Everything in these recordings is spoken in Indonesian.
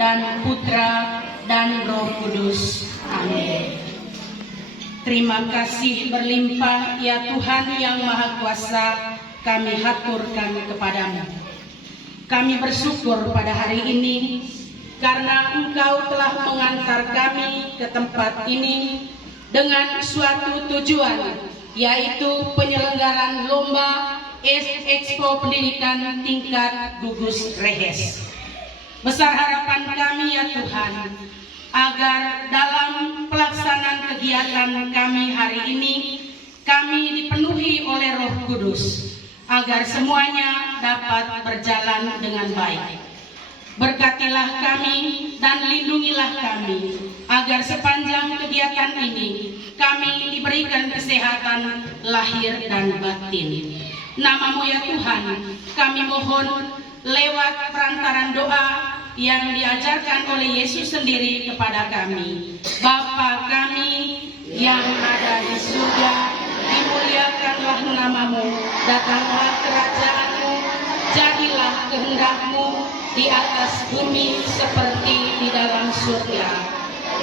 dan Putra dan Roh Kudus. Amin. Terima kasih berlimpah ya Tuhan yang Maha Kuasa, kami haturkan kepadamu. Kami bersyukur pada hari ini karena Engkau telah mengantar kami ke tempat ini dengan suatu tujuan, yaitu penyelenggaraan lomba Expo Pendidikan tingkat gugus rehes. Besar harapan kami ya Tuhan, agar dalam pelaksanaan kegiatan kami hari ini, kami dipenuhi oleh Roh Kudus, agar semuanya dapat berjalan dengan baik. Berkatilah kami dan lindungilah kami, agar sepanjang kegiatan ini kami diberikan kesehatan lahir dan batin. Nama-Mu ya Tuhan, kami mohon lewat perantaran doa yang diajarkan oleh Yesus sendiri kepada kami. Bapa kami yang ada di surga, dimuliakanlah nama-Mu, datanglah kerajaan-Mu, jadilah kehendak-Mu di atas bumi seperti di dalam surga.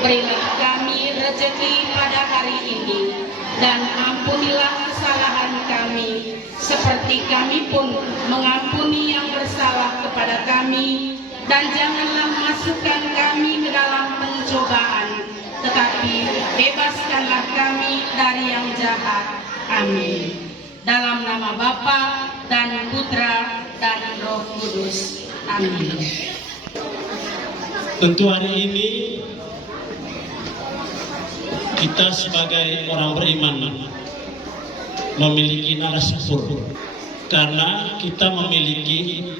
Berilah kami rezeki pada hari ini, dan ampunilah kesalahan kami, seperti kami pun mengampuni yang bersalah kepada kami. Dan janganlah masukkan kami ke dalam pencobaan, tetapi bebaskanlah kami dari yang jahat. Amin. Dalam nama Bapa dan Putra dan Roh Kudus. Amin. Tentu hari ini kita sebagai orang beriman memiliki narasumber karena kita memiliki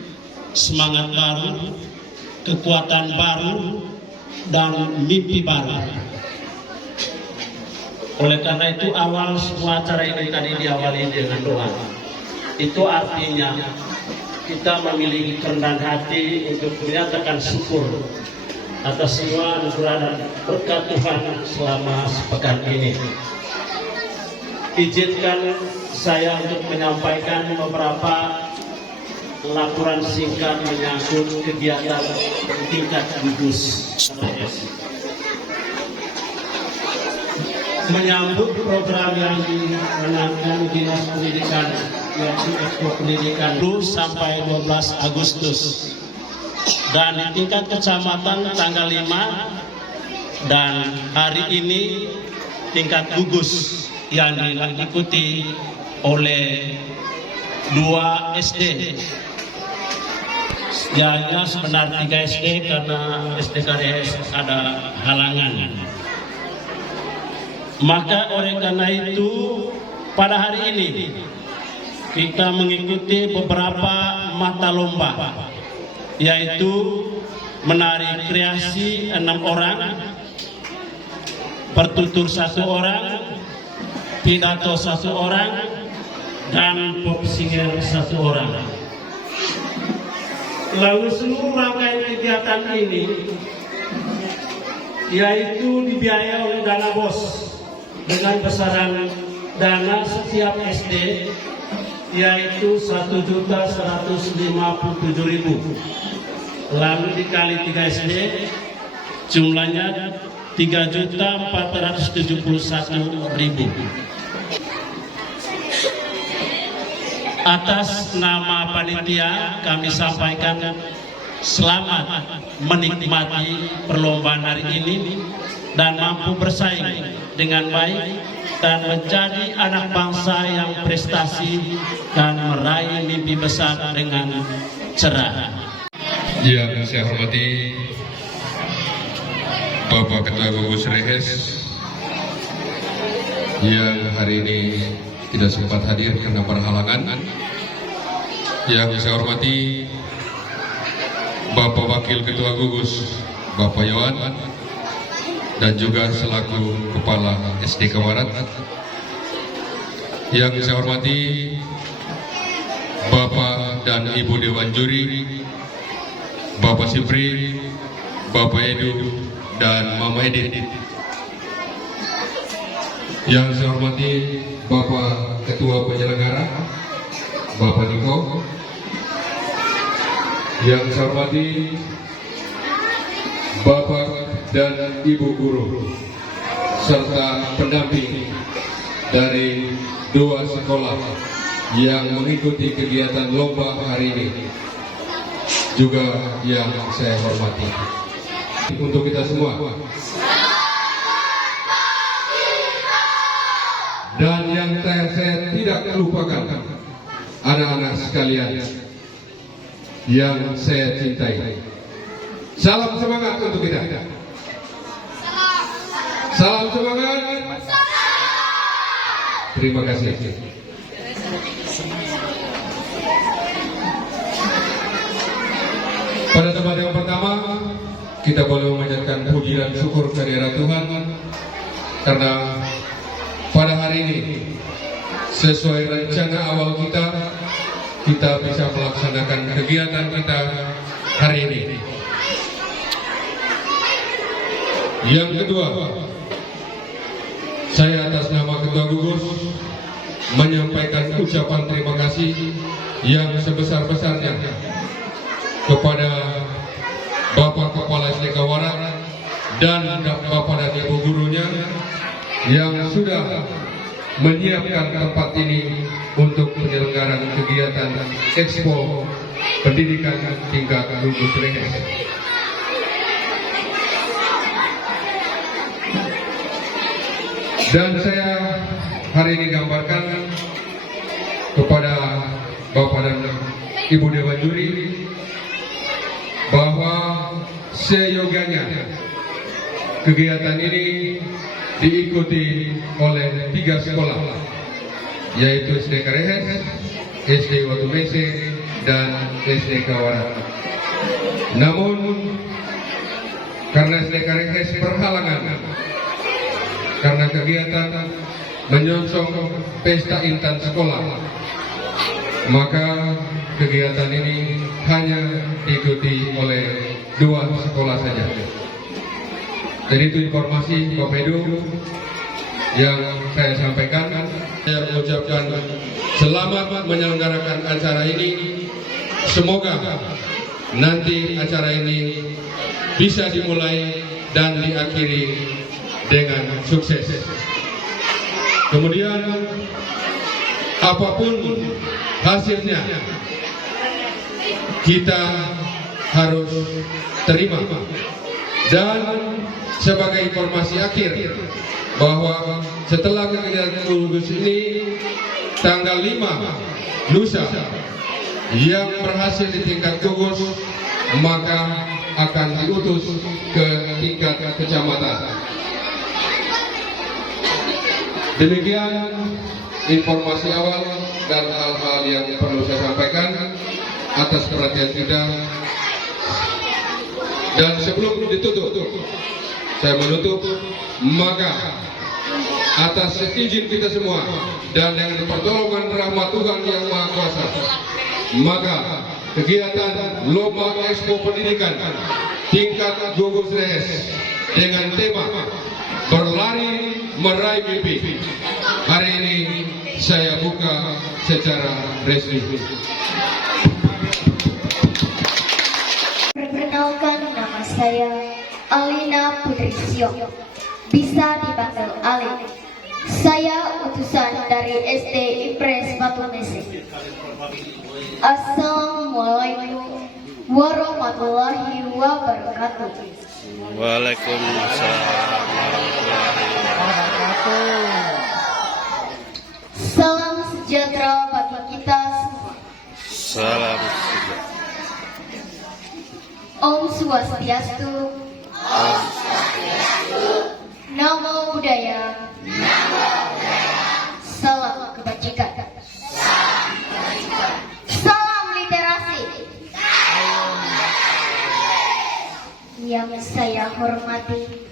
semangat baru, kekuatan baru, dan mimpi baru. Oleh karena itu awal semua acara ini tadi diawali dengan doa. Itu artinya kita memiliki kerendahan hati untuk menyatakan syukur atas semua anugerah dan berkat Tuhan selama sepekan ini. Izinkan saya untuk menyampaikan beberapa laporan singkat menyangkut kegiatan tingkat gugus rehes. Menyambut program yang dimenangkan Dinas Pendidikan, yaitu Expo Pendidikan 10 sampai 12 Agustus, dan di tingkat kecamatan tanggal 5, dan hari ini tingkat gugus yang diikuti oleh 2 SD. Ya sebenarnya 3 SD karena SDKDS ada halangan. Maka oleh karena itu pada hari ini kita mengikuti beberapa mata lomba, yaitu menari kreasi 6 orang, bertutur 1 orang, pidato 1 orang, dan pop singer 1 orang. Lalu seluruh rangkaian kegiatan ini yaitu dibiayai oleh dana BOS dengan besaran dana setiap SD yaitu 1.157.000. Lalu dikali 3 SD jumlahnya 3.471.000. Atas nama panitia kami sampaikan selamat menikmati perlombaan hari ini dan mampu bersaing dengan baik dan menjadi anak bangsa yang prestasi dan meraih mimpi besar dengan cerah. Yang saya hormati Bapak Ketua Gugus Rehes yang hari ini tidak sempat hadir karena berhalangan. Yang saya hormati Bapak Wakil Ketua Gugus Bapak Yohan dan juga selaku Kepala SD Kawarat. Yang saya hormati Bapak dan Ibu Dewan Juri, Bapak Sipri, Bapak Edu, dan Mama Edit. Yang saya hormati Bapak Ketua Penyelenggara, Bapak Niko. Yang saya hormati Bapak dan Ibu guru, serta pendamping dari 2 sekolah yang mengikuti kegiatan lomba hari ini, juga yang saya hormati. Untuk kita semua, dan yang saya tidak lupakan, anak-anak sekalian yang saya cintai. Salam semangat untuk kita. Salam semangat. Terima kasih. Pada tempat yang pertama, kita boleh memanjatkan puji dan syukur kehadirat Tuhan karena pada hari ini sesuai rencana awal kita bisa melaksanakan kegiatan kita hari ini. Yang kedua, saya atas nama Ketua Gugus menyampaikan ucapan terima kasih yang sebesar-besarnya kepada Bapak Kepala SD Kawaran dan Bapak dan Ibu gurunya yang sudah menyiapkan tempat ini untuk penyelenggaraan kegiatan Expo Pendidikan tingkat Gugus Rehes. Dan saya hari ini gambarkan kepada Bapak dan Ibu Dewan Juri bahwa seyogianya kegiatan ini diikuti oleh 3 sekolah, yaitu SD Karehes, SD Watu Mese, dan SD Kawaran. Namun karena SD Karehes berhalangan karena kegiatan menyongsong pesta intan sekolah, maka kegiatan ini hanya diikuti oleh 2 sekolah saja. Jadi itu informasi Bapak Edu yang saya sampaikan. Saya mengucapkan selamat menyelenggarakan acara ini. Semoga nanti acara ini bisa dimulai dan diakhiri dengan sukses. Kemudian apapun hasilnya kita harus terima. Dan sebagai informasi akhir bahwa setelah kegiatan gugus ini tanggal 5 lusa yang berhasil di tingkat gugus maka akan diutus ke tingkat kecamatan. Demikian informasi awal dan hal-hal yang perlu saya sampaikan atas perhatian kita. Dan sebelum ditutup, saya menutup, maka atas izin kita semua dan dengan pertolongan rahmat Tuhan yang Maha Kuasa, maka kegiatan Lomba Expo Pendidikan tingkat Gugus Rehes dengan tema Berlari Meraih Mimpi hari ini saya buka secara resmi. Perkenalkan, nama saya Alina Putri Siok, bisa dipanggil Ali. Saya utusan dari SD Impres Watu Mese. Assalamualaikum warahmatullahi wabarakatuh. Waalaikumsalam warahmatullahi wabarakatuh. Salam sejahtera bagi kita semua. Salam sejahtera. Om Swastiastu. Om Swastiastu. Namo Buddhaya. Namo Buddhaya. Salam kebajikan. Salam kebajikan. Salam literasi. Yang saya hormati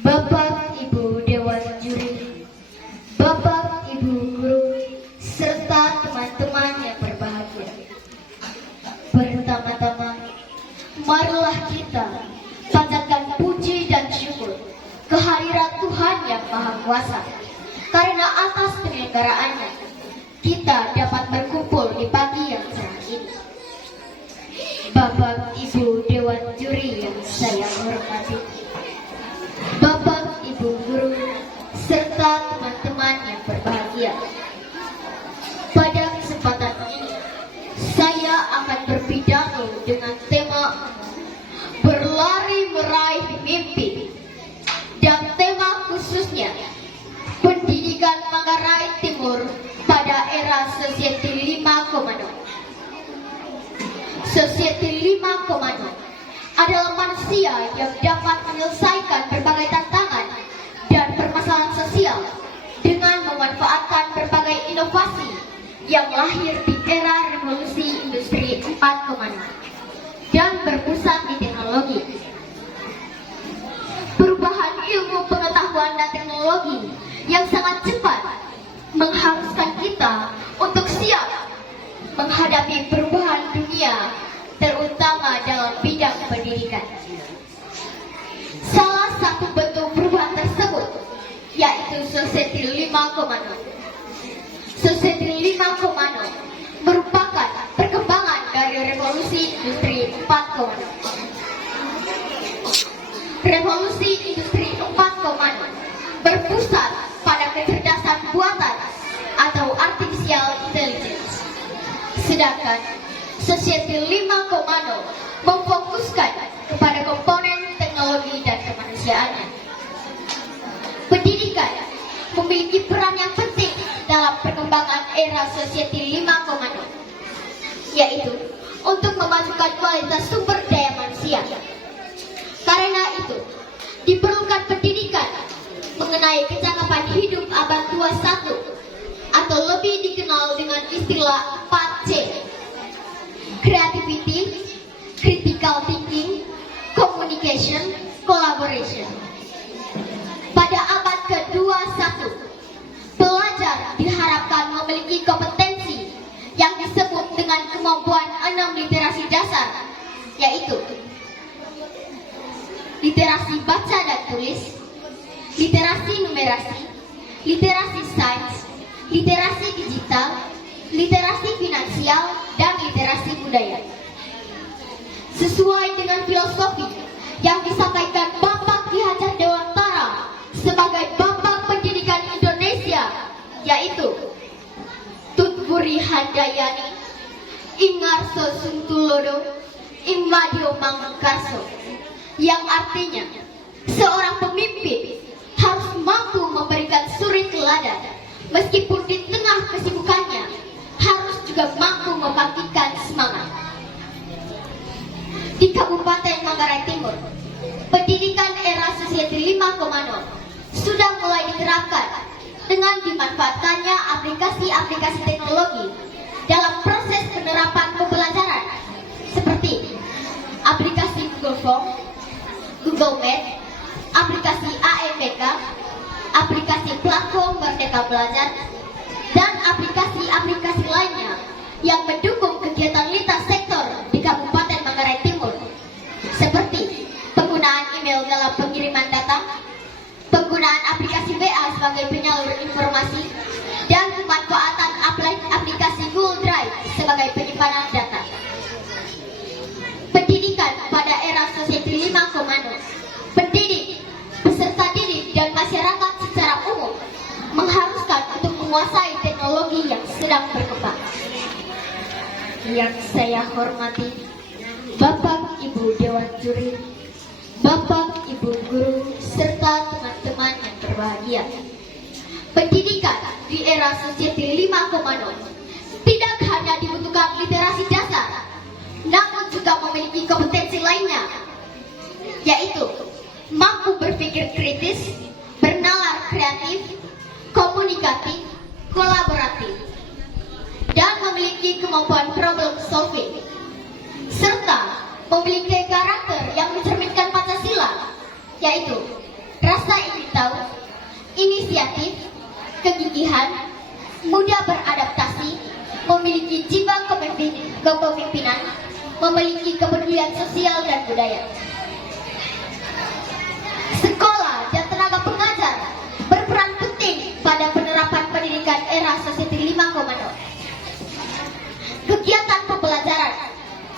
Bapak Ibu Dewan Juri, Bapak Ibu Guru, serta teman-teman yang berbahagia. Pertama-tama, marilah kita panjatkan puji dan syukur kehadirat Tuhan yang Maha Kuasa, karena atas penyelenggaraannya kita dapat berkumpul di pagi yang cerah ini. Bapak Ibu Dewan Juri yang saya hormati, hormati, Bapak, Ibu guru, serta teman-teman yang berbahagia. Pada kesempatan ini, saya akan berpidato dengan tema berlari meraih mimpi, dan tema khususnya pendidikan Manggarai Timur pada era Sosieti 5.0. Sosieti 5.0 adalah manusia yang dapat menyelesaikan berbagai tantangan dan permasalahan sosial dengan memanfaatkan berbagai inovasi yang lahir di era revolusi industri 4.0 dan berpusat di teknologi. Perubahan ilmu pengetahuan dan teknologi yang sangat cepat mengharuskan kita untuk siap menghadapi perubahan dunia, terutama dalam bidang pendidikan. Salah satu bentuk perubahan tersebut yaitu Sosieti 5.0. Sosieti 5.0 merupakan perkembangan dari revolusi industri 4.0. Revolusi industri 4.0 berpusat pada kecerdasan buatan atau artificial intelligence. Sedangkan Sosieti 5.0 memfokuskan kepada komponen teknologi dan kemanusiaannya. Pendidikan memiliki peran yang penting dalam perkembangan era Sosieti 5.0, yaitu untuk memajukan kualitas sumber daya manusia. Karena itu, diperlukan pendidikan mengenai kecakapan hidup abad 21 atau lebih dikenal dengan istilah 4C. Creativity, critical thinking, communication, collaboration. Pada abad ke-21, pelajar diharapkan memiliki kompetensi yang disebut dengan kemampuan 6 literasi dasar, yaitu literasi baca dan tulis, literasi numerasi, literasi sains, literasi digital, literasi finansial, dan literasi budaya. Sesuai dengan filosofi yang disampaikan Bapak Ki Hajar Dewantara sebagai Bapak Pendidikan Indonesia, yaitu Tutpuri Handayani, Ingarso Suntulodo, Immadio Mangkarso, yang artinya seorang pemimpin harus mampu memberikan suri teladan, meskipun di tengah kesibukannya harus juga mampu membangkitkan semangat. Di Kabupaten Manggarai Timur, pendidikan era Sosieti 5.0 sudah mulai diterapkan dengan dimanfaatkannya aplikasi-aplikasi teknologi dalam proses penerapan pembelajaran, seperti aplikasi Google Form, Google Meet, aplikasi AMBK, aplikasi platform Merdeka Belajar, dan aplikasi-aplikasi lainnya yang mendukung kegiatan lintas sektor di Kabupaten Manggarai Timur, seperti penggunaan email dalam pengiriman data, penggunaan aplikasi WA sebagai penyalur informasi, dan pemanfaatan aplikasi Google Drive sebagai penyimpanan data. Pendidikan pada era Sosieti 5.0, pendidik, peserta didik, dan masyarakat secara umum mengharuskan untuk menguasai teknologi yang sedang berkembang. Yang saya hormati Bapak Ibu Dewan Juri, Bapak Ibu guru, serta teman-teman yang berbahagia. Pendidikan di era Sosieti 5.0 tidak hanya dibutuhkan literasi dasar, namun juga memiliki kompetensi lainnya, yaitu mampu berpikir kritis, bernalar kreatif, komunikatif, kolaboratif, dan memiliki kemampuan problem solving, serta memiliki karakter yang mencerminkan Pancasila, yaitu rasa ingin tahu, inisiatif, kegigihan, mudah beradaptasi, memiliki jiwa kepemimpinan, memiliki kepedulian sosial dan budaya. Sekolah dan tenaga pengajar berperan penting pada penerapan pendidikan era Sosieti 5.0. Kegiatan pembelajaran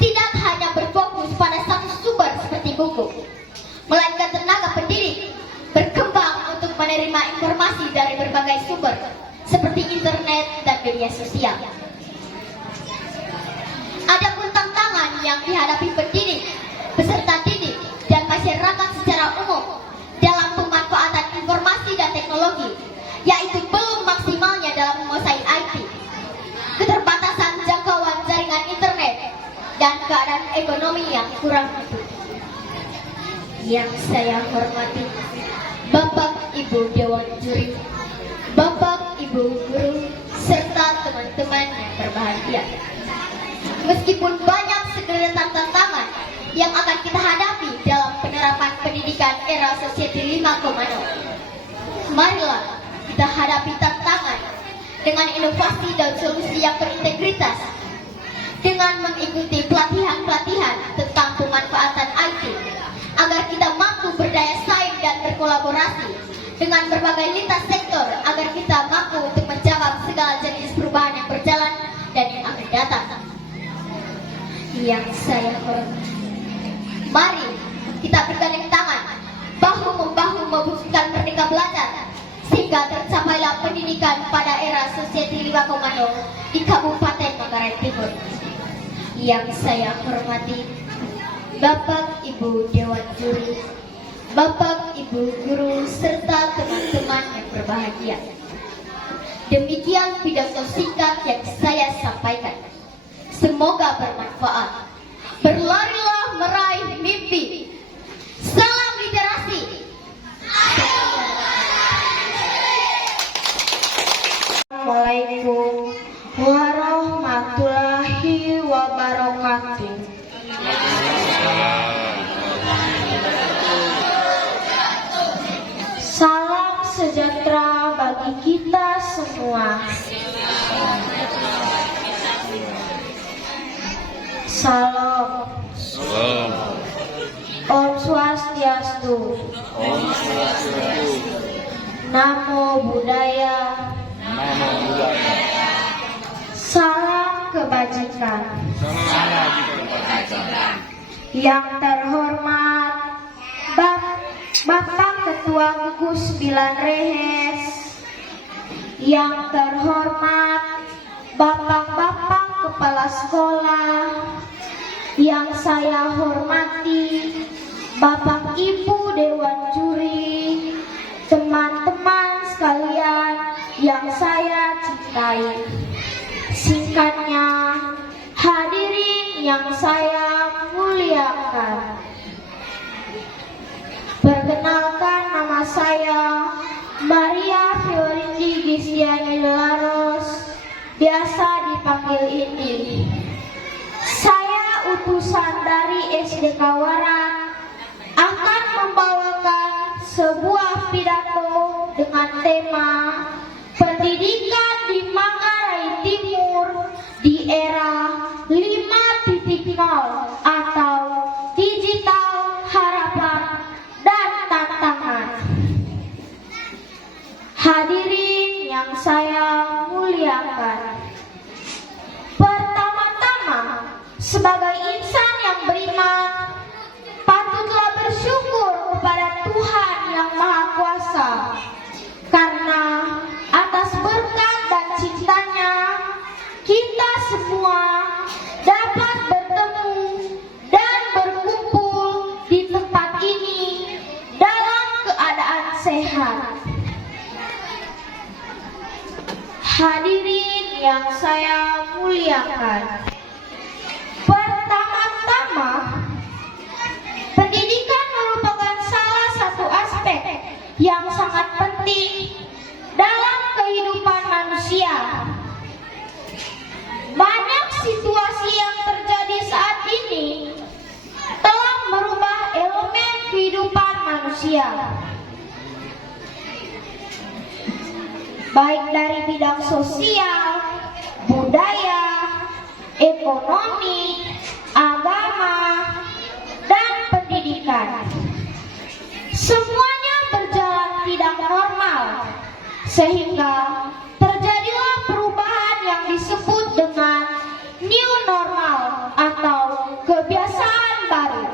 tidak hanya berfokus pada satu sumber seperti buku, melainkan tenaga pendidik berkembang untuk menerima informasi dari berbagai sumber seperti internet dan media sosial. Adapun tantangan yang dihadapi pendidik, peserta didik, dan masyarakat secara umum dalam pemanfaatan informasi dan teknologi, yaitu belum maksimalnya dalam menguasai IT, keterbatasan jangkauan jaringan internet, dan keadaan ekonomi yang kurang mendukung. Yang saya hormati Bapak Ibu Dewan Juri, Bapak Ibu Guru, serta teman-teman yang berbahagia. Meskipun banyak segala tantangan yang akan kita hadapi dalam penerapan pendidikan era Society 5.0, marilah kita hadapi tantangan dengan inovasi dan solusi yang berintegritas, dengan mengikuti pelatihan-pelatihan tentang pemanfaatan IT, agar kita mampu berdaya saing dan berkolaborasi dengan berbagai lintas sektor, agar kita mampu untuk menjawab segala jenis perubahan yang berjalan dan yang akan datang. Yang saya hormati, mari kita bergandeng tangan, bahu-membahu mewujudkan Merdeka Belajar, sehingga tercapailah pendidikan pada era Society 5.0 di Kabupaten Manggarai Timur. Yang saya hormati Bapak Ibu Dewan Juri, Bapak Ibu Guru, serta teman-teman yang berbahagia. Demikian pidato singkat yang saya sampaikan. Semoga bermanfaat. Berlarilah meraih mimpi. Salam literasi. Assalamualaikum warahmatullahi wabarakatuh. Salam sejahtera bagi kita semua. Salam. Om Swastiastu. Namo Buddhaya. Salam kebajikan. Yang terhormat Bapak Ketua Gugus 9 Rehes, yang terhormat Bapak-bapak kepala sekolah, yang saya hormati Bapak Ibu Dewan Juri, teman-teman sekalian yang saya cintai. Singkatnya, hadirin yang saya muliakan. Perkenalkan, nama saya Maria Fiorindi Gisiani Laros, biasa dipanggil Indi. Saya utusan dari SD Kawaran, akan membawakan sebuah pidato dengan tema pendidikan di Manggarai Timur di era 5.0 atau digital harapan dan tantangan. Hadirin yang saya muliakan, pertama-tama sebagai insan yang beriman, patutlah bersyukur kepada Tuhan yang Maha Kuasa, karena atas berkat dan cintanya kita semua dapat bertemu dan berkumpul di tempat ini dalam keadaan sehat. Hadirin yang saya muliakan, pertama-tama, pendidikan merupakan salah satu aspek yang sangat penting dalam kehidupan manusia. Banyak situasi yang terjadi saat ini telah merubah elemen kehidupan manusia, baik dari bidang sosial, budaya, ekonomi, agama, dan pendidikan. Semuanya berjalan tidak normal, sehingga terjadilah perubahan yang disebut dengan new normal atau kebiasaan baru.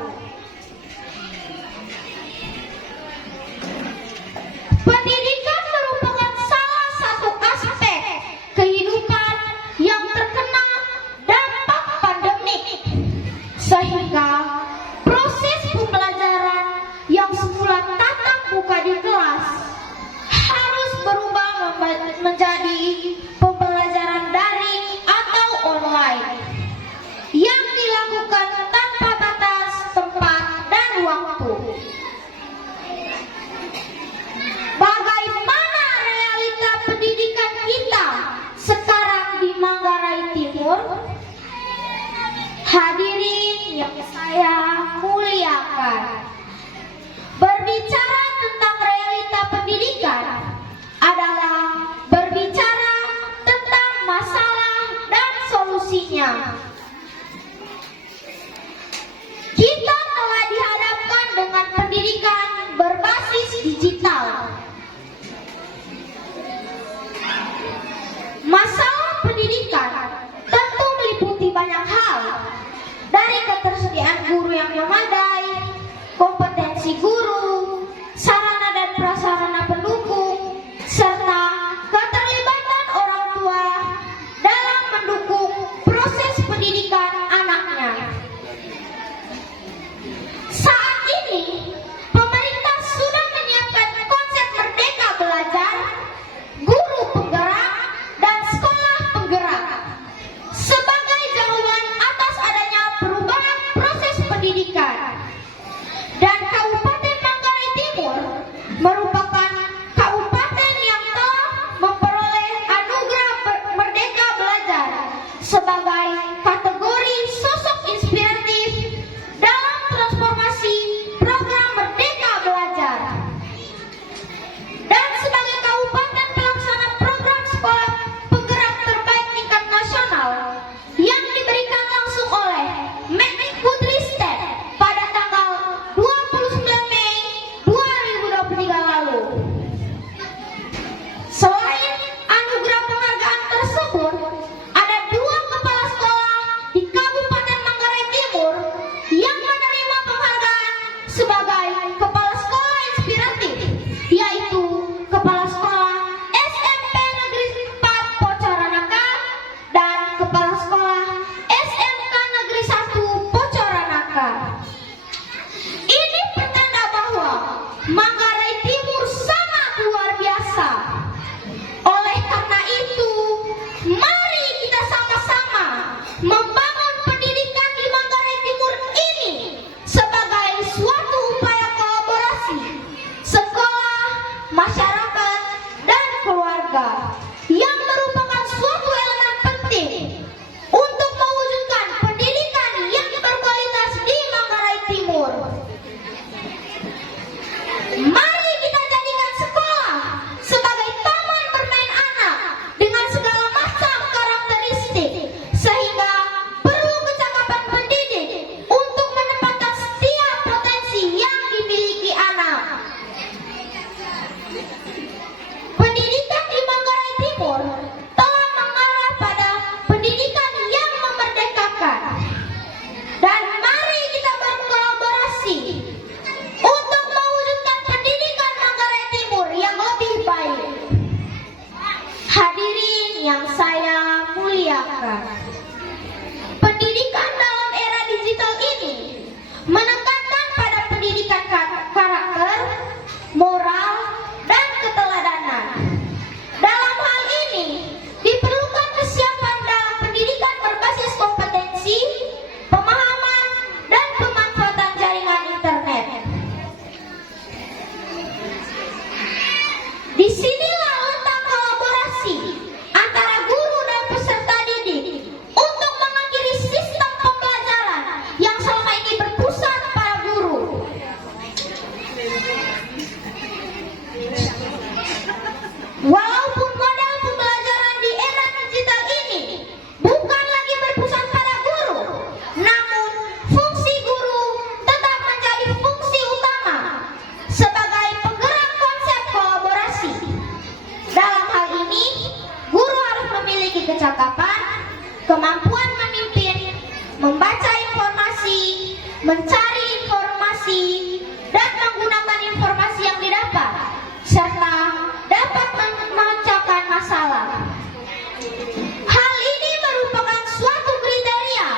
Disinilah letak kolaborasi antara guru dan peserta didik untuk mengakhiri sistem pembelajaran yang selama ini berpusat pada guru. Walaupun model pembelajaran di era digital ini bukan lagi berpusat pada guru, namun fungsi guru tetap menjadi fungsi utama sebagai penggerak konsep kolaborasi. Dalam hal ini, guru harus memiliki kecakapan, kemampuan memimpin, membaca informasi, mencari informasi, dan menggunakan informasi yang didapat, serta dapat memecahkan masalah. Hal ini merupakan suatu kriteria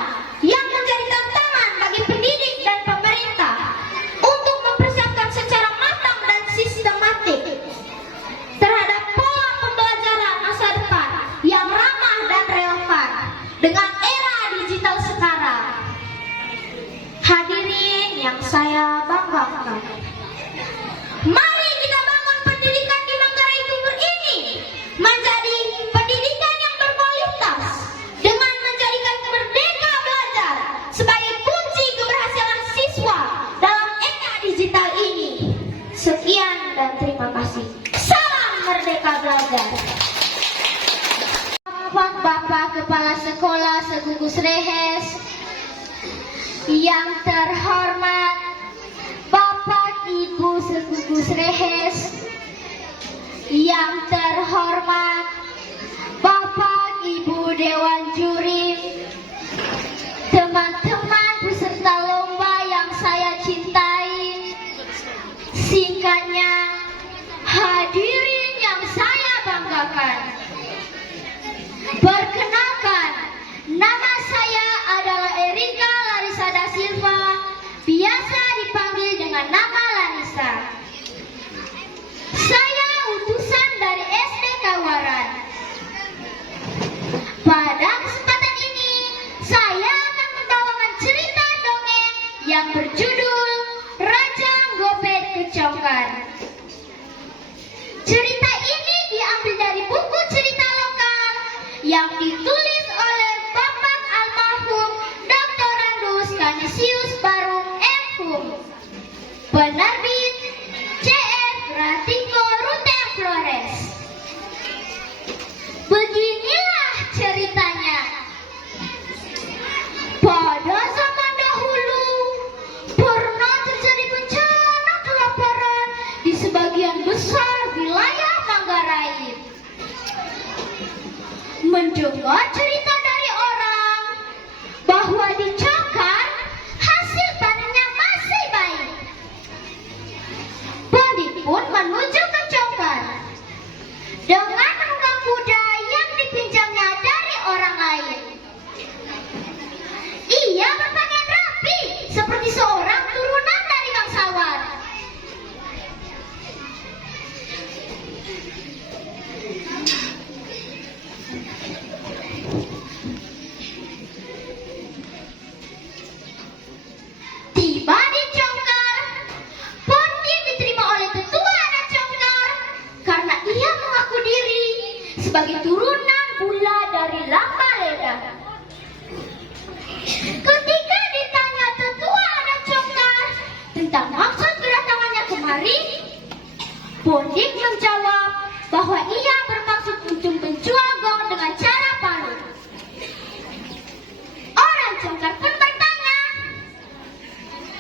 yang menjadi tantangan bagi pendidik dan pemerintah untuk mempersiapkan secara matang dan sistematik terhadap pola pembelajaran masa depan yang ramah dan relevan dengan era digital sekarang. Hadirin yang saya banggakan, mari kita bangun pendidikan di Manggarai Timur ini menjadi pendidikan yang berkualitas dengan menjadikan Merdeka Belajar sebagai kunci keberhasilan siswa dalam era digital ini. Sekian dan terima kasih. Salam Merdeka Belajar. Bapak Kepala Sekolah Segugus Rehes, yang terhormat Bapak Ibu Segugus Rehes, yang terhormat Bapak Ibu Dewan Juri, teman-teman peserta lomba yang saya cintai, singkatnya hadirin yang saya banggakan. Perkenalkan, nama saya adalah Erika Larissa da Silva, biasa dipanggil dengan nama Larissa. Saya utusan dari SD Kawaran. Pada kesempatan ini, saya akan membawakan cerita dongeng yang berjudul Raja Gopet Kecongkar. Cerita ini diambil dari buku cerita lokal yang ditulis oleh Bapak almarhum Dr. Randus Canisius Barung M.Hum, penerbit C.F. Ratiko Ruteng Flores. Beginilah ceritanya. Pada zaman dahulu, pernah terjadi bencana kelaparan di sebagian besar wilayah Manggarai. Mendengar cerita dari orang bahwa di Congkar hasil panennya masih baik, Pondik pun menuju ke Congkar dengan menunggang kuda yang dipinjamnya dari orang lain. Ia berpakaian rapi seperti seorang turunan dari bangsawan. Tiba di Congkar, Pondik diterima oleh tetua adat Congkar karena ia mengaku diri sebagai turunan pula dari Lambaleda. Ketika ditanya tetua adat Congkar tentang maksud kedatangannya kemari, Pondik menjawab bahwa ia bermaksud untuk menjual gong dengan cara palu. Orang Congkar pun bertanya,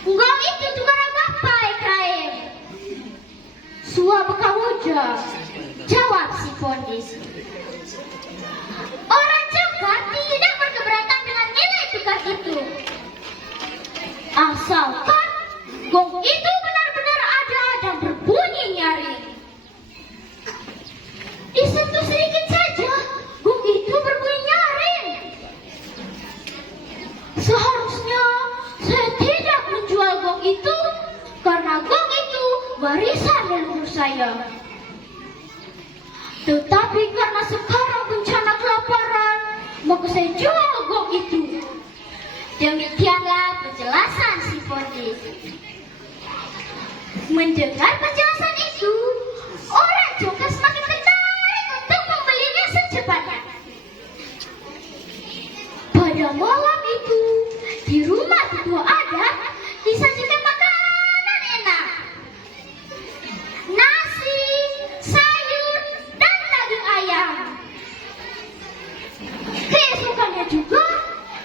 "Gong itu tukar apa, Kraem?" "Sua bekawuja," jawab si Pondik. Orang Congkar tidak berkeberatan dengan nilai tukar itu, asalkan gong itu benar-benar ada dan berbunyi nyaring. Disentuh sedikit saja, gong itu berbunyi nyaring. Seharusnya saya tidak menjual gong itu karena gong itu warisan leluhur saya. Tetapi karena sekarang bencana kelaparan, maka saya jual gong itu. Demikianlah penjelasan si Pondik. Mendengar penjelasan itu, orang Congkar Pada malam itu, di rumah tetua adat disajikan makanan enak. Nasi, sayur, dan daging ayam. Keesokannya juga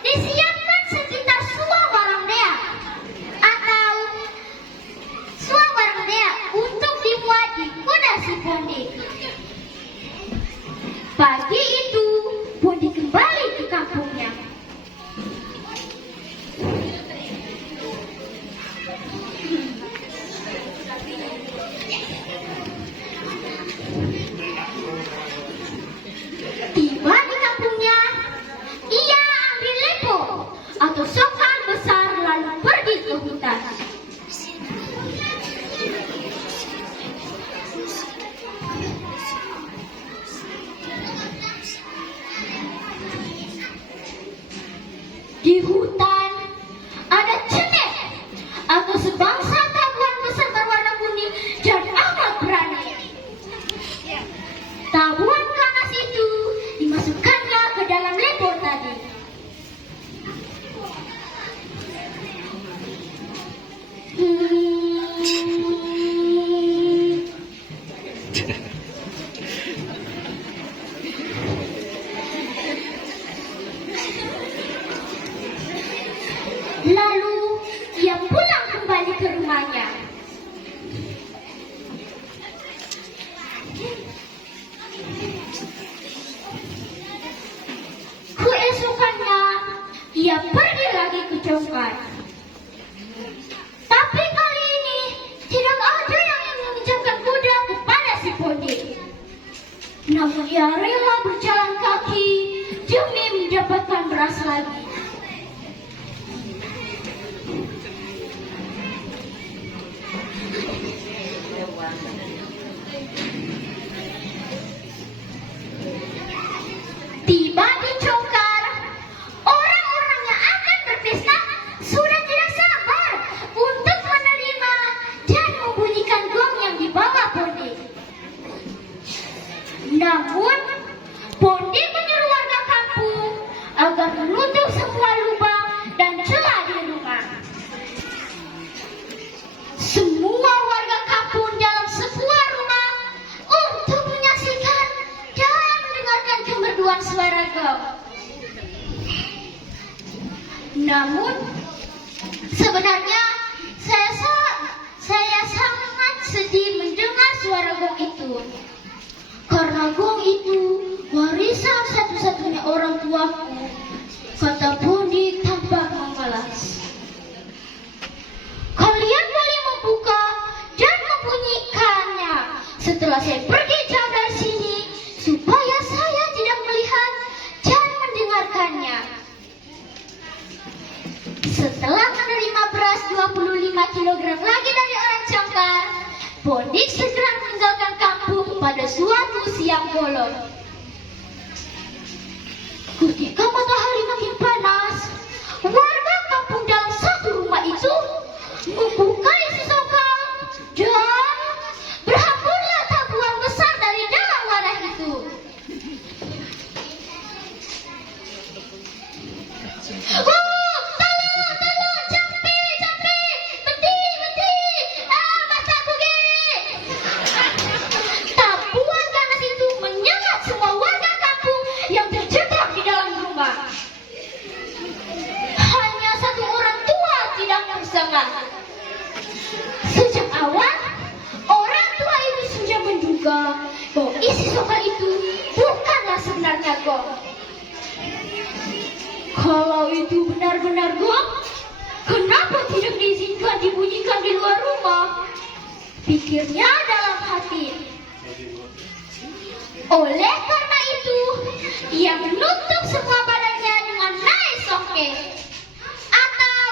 disiapkan sekitar suah warang dea atau suah warang dea untuk dimuat di kuda si Pondi. Pagi itu, Pondi kembali ke kampungnya. Tiba di kampungnya, ia ambil lepo atau sokal besar lalu pergi ke hutan. Di hutan ada cenek atau sebangsa tabuan besar berwarna kuning dan amat berani. Tabuan ganas itu dimasukkannya ke dalam lepo tadi. Lalu ia pulang kembali ke rumahnya. Keesokannya ia pergi lagi ke Congkar. Tapi kali ini tidak ada yang ingin meminjamkan kuda kepada si Pondi. Namun ia rela berjalan kaki demi mendapatkan beras lagi. Tiba di Congkar, orang-orang yang akan berpesta sudah tidak sabar untuk menerima dan membunyikan gong yang dibawa Pondi. Namun, Pondi menyuruh warga kampung agar menutup semua lubang dan celah di rumah. Semua warga kampung dalam sebuah rumah untuk menyaksikan dan mendengarkan kemerduan suara gong. Namun, sebenarnya saya sangat sedih mendengar suara gong itu. Karena gong itu warisan satu-satunya orang tuaku, kata Pondi tanpa membalas. Kalian boleh membuka dan membunyikannya setelah saya pergi jauh dari sini, supaya saya tidak melihat dan mendengarkannya. Setelah menerima beras 25 kg lagi dari orang Congkar, Pondi segera meninggalkan kampung pada suatu siang bolong. Ketika matahari makin panas, warga kampung dalam satu rumah itu membuka isi sokal dan berhamburlah tabuan besar dari dalam wadah itu. Tolong, jampi, beti, mataku ge. Tabuan ganas itu menyengat semua warga kampung yang terjebak di dalam rumah. Hanya satu orang tua tidak tersengat. Sejak awal, orang tua itu sudah menduga bahwa isi sokal itu bukanlah sebenarnya gong. Kalau itu benar-benar gong, kenapa tidak diizinkan dibunyikan di luar rumah? Pikirnya dalam hati. Oleh karena itu, ia menutup semua badannya dengan naik soke atau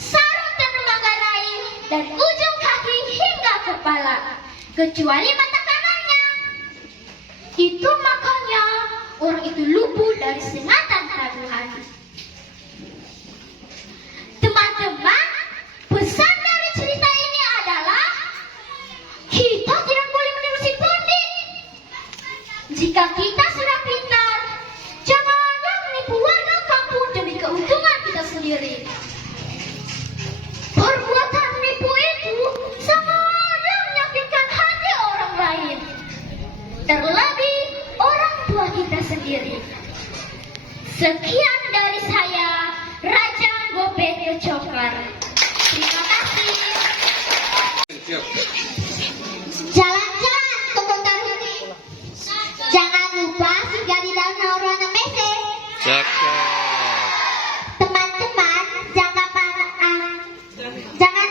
sarung tenun manggarai dari ujung kaki hingga kepala, kecuali mata kanannya. Itu makanya orang itu luput dari sengatan tabuhan. Teman-teman, pesan dari cerita ini adalah kita tidak boleh meniru si Pondi. Jika kita sudah pintar, janganlah menipu warga kampung demi keuntungan sendiri. Sekian dari saya, Raja Gope Kecokar. Terima kasih. Jalan-jalan ke Kota Runi. Jangan lupa singgah di Danau Ranamese. Cakep. Teman-teman, jangan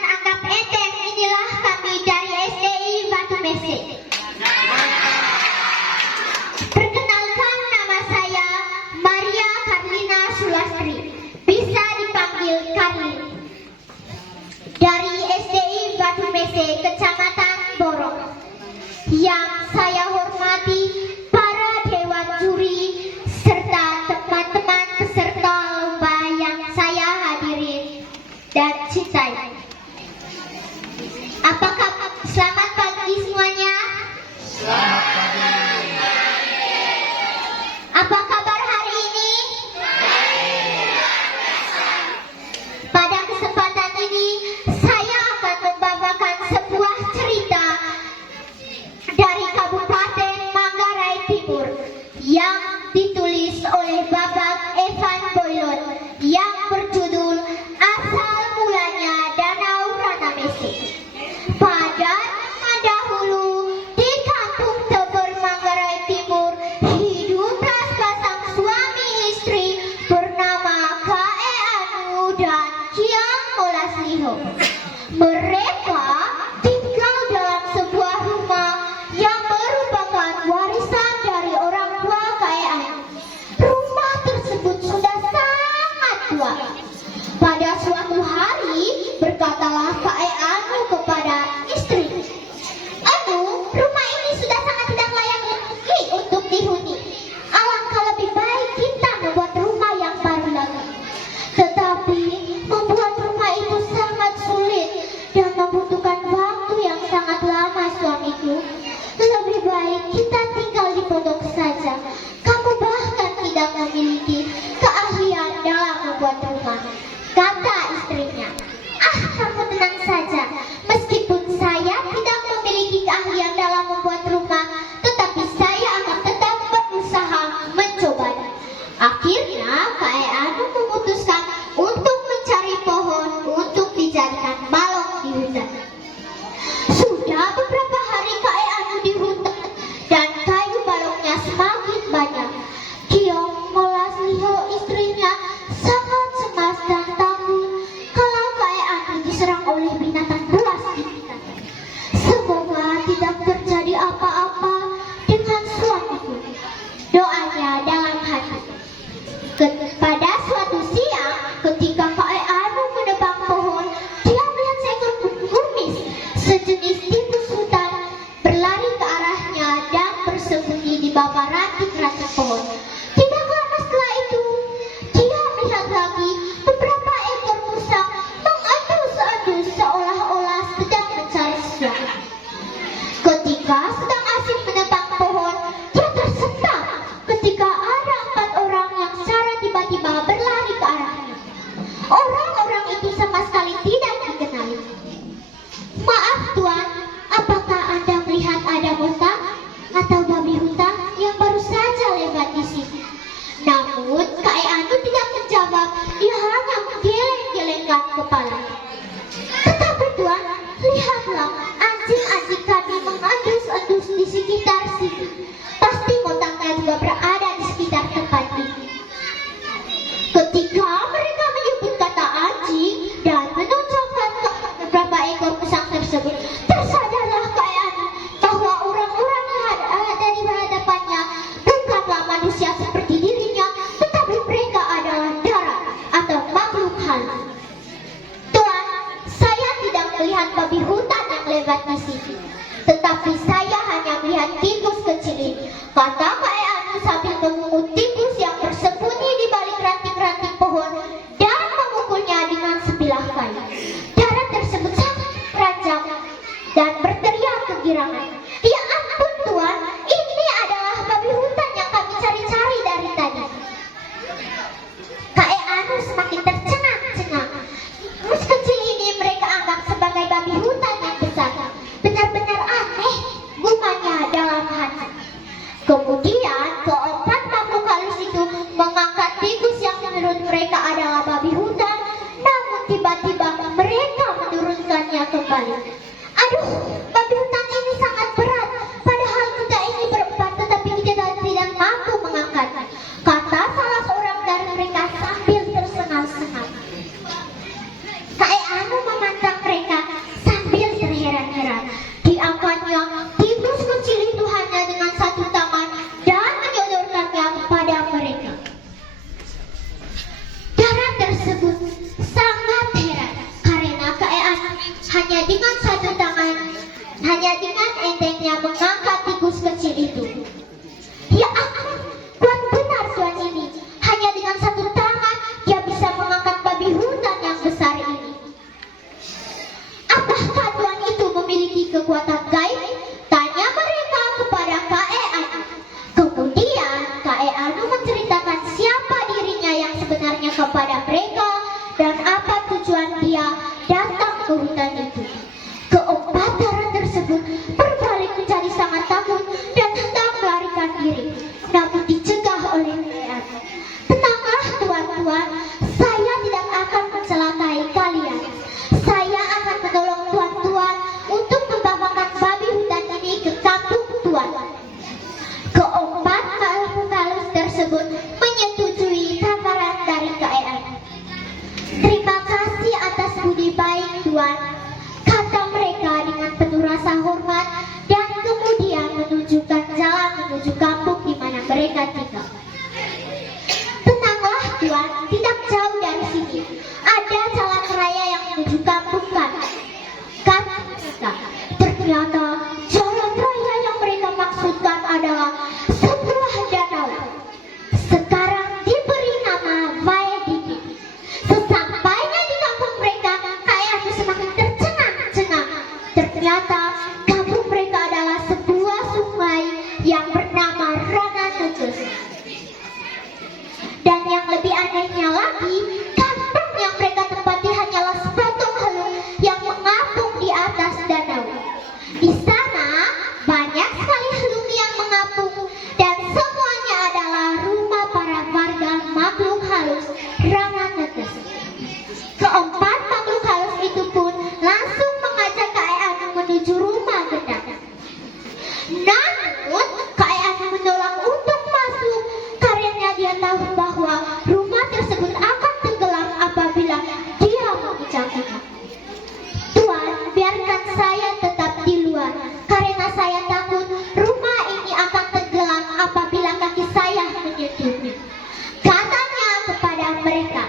anggap enteng, inilah kami dari SDI Batu Mese. Perkenalkan, nama saya Maria Karlina Sulastri, bisa dipanggil Karlin. Dari SDI Batu Mese, Kecamatan Borong. Yang saya hormati para dewan juri serta teman-teman peserta lomba yang saya hadirin dan cintai. Apakah selamat pagi semuanya? Selamat pagi. Apa kabar hari ini? Pada kesempatan ini saya akan membawakan sebuah cerita dari Kabupaten Manggarai Timur yang ditulis oleh Bapak Evan Boylon yang berjudul Asal Mulanya Danau Ranamese. Pada zaman dahulu di kampung Tebur Manggarai Timur hiduplah sepasang suami istri bernama Kae Anu dan Kiang Molasliho. Mereka tinggal dalam sebuah rumah yang merupakan warisan dari orang tua Kae Anu. Rumah tersebut sudah sangat tua. Pada suatu hari berkatalah Kae Anu kepada istri, "Anu, rumah ini sudah sangat tidak layak lagi untuk dihuni. Alangkah lebih baik kita membuat rumah yang baru lagi." Tetapi membuat rumah itu sangat sulit dan membutuhkan waktu yang sangat lama, suamiku. Lebih baik kita tinggal di pondok saja. Kamu bahkan tidak memiliki keahlian dalam membuat rumah, kata istrinya. "Ah, kamu tenang saja. Meskipun saya tidak memiliki keahlian dalam membuat rumah, tetapi saya akan tetap berusaha mencobanya." Akhirnya Kae Anu memutuskan untuk mencari pohon untuk dijadikan balok di hutan. Sudah beberapa hari Kae Anu di hutan dan kayu baloknya semakin banyak. Kiong Molasliho istrinya sangat cemas dan takut kalau Kae Anu diserang oleh binatang buas di hutan. Semoga tidak terjadi apa-apa dengan suamiku, doanya dalam hati. Pada suatu siang, ketika Kae Anu menebang pohon, dia melihat seekor kumis sejenis tikus hutan berlari ke arahnya dan bersembunyi di bawah ranting-ranting pohon. Tidak lama setelah itu, dia melihat lagi beberapa ekor musang mengendus-endus seolah-olah sedang mencari sesuatu. Ketika sedang asik menebang pohon, dia tersentak ketika ada 4 orang yang secara tiba-tiba berlari ke arahnya. Orang-orang itu sama sekali tidak dikenali. "Maaf Tuan, apakah Anda melihat ada musang atau babi hutan yang baru saja lewat di sini?" Namun Kae Anu tidak menjawab, dia hanya menggeleng-gelengkan kepala. "Tetapi Tuan, lihatlah, anjing-anjing kami mengendus-endus di sekitar sini. Pasti musangnya juga berada di sekitar tempat ini." Ketika mereka menyebut kata anjing dan menunjukkan beberapa ekor musang tersebut, tersadarlah Kae Anu bahwa orang-orang yang ada di hadapannya bukanlah manusia seperti dirinya, tetapi mereka adalah darat atau makhluk halus. "Tuan, saya tidak melihat babi hutan yang lewat di sini, tetapi saya hanya melihat tikus kecil ini," kata Kae Anu sambil memungut tikus yang bersembunyi di balik ranting-ranting pohon dan memukulnya dengan sebilah kayu. Darat tersebut sangat ranjang dan berteriak kegirangan, "Ya ampun Tuan, ini adalah babi hutan yang kami cari-cari dari tadi." Kae Anu semakin tercengang-cengang. Tikus kecil ini mereka anggap sebagai babi hutan yang besar. Benar-benar aneh, gumanya dalam hati. Kemudian keempat makhluk halus dengan entengnya mengangkat tikus kecil itu. Ya ampun, kuat benar tuan ini. Hanya dengan satu tangan dia bisa mengangkat babi hutan yang besar ini. Apakah tuan itu memiliki kekuatan gaib? Tanya mereka kepada Kakek Anu. Kemudian Kakek Anu menceritakan siapa dirinya yang sebenarnya kepada mereka dan apa tujuan dia datang ke hutan itu. Keempat orang tersebut berbalik menjadi sangat takut dan hendak melarikan diri, namun dicegah oleh Kakek Anu. Tenanglah tuan-tuan, saya tidak akan mencelakai kalian. Saya akan menolong tuan-tuan untuk membawakan babi hutan ini ke kampung tuan. Keempat makhluk halus tersebut menyetujui tawaran dari Kakek Anu. Terima kasih atas budi baik tuan, kata mereka dengan penuh rasa hormat dan kemudian menunjukkan jalan menuju kampung di mana mereka tinggal. Tenanglah tuan, tidak jauh dari sini ada jalan raya yang menuju kampung kan? Kata mereka. Ternyata jalan raya yang mereka maksudkan adalah sebuah danau. Sekarang diberi nama Waediki. Sesampainya di kampung mereka, Kakek Anu semakin tercengang-cengang. Ternyata kampung mereka adalah sebuah sungai yang bernama Rananetes. Dan yang lebih anehnya lagi, kampung yang mereka tempati hanyalah sepotong helung yang mengapung di atas danau. Di sana banyak sekali helung yang mengapung dan semuanya adalah rumah para warga makhluk halus Rananetes. Keempat makhluk halus itu pun langsung mengajak Kakek Anu menuju rumah gendang. Namun Kakek Anu menolak untuk masuk karena dia tahu bahwa rumah tersebut akan tenggelam apabila dia menginjakinya. Tuan, biarkan saya tetap di luar karena saya takut rumah ini akan tenggelam apabila kaki saya menyentuhnya, katanya kepada mereka.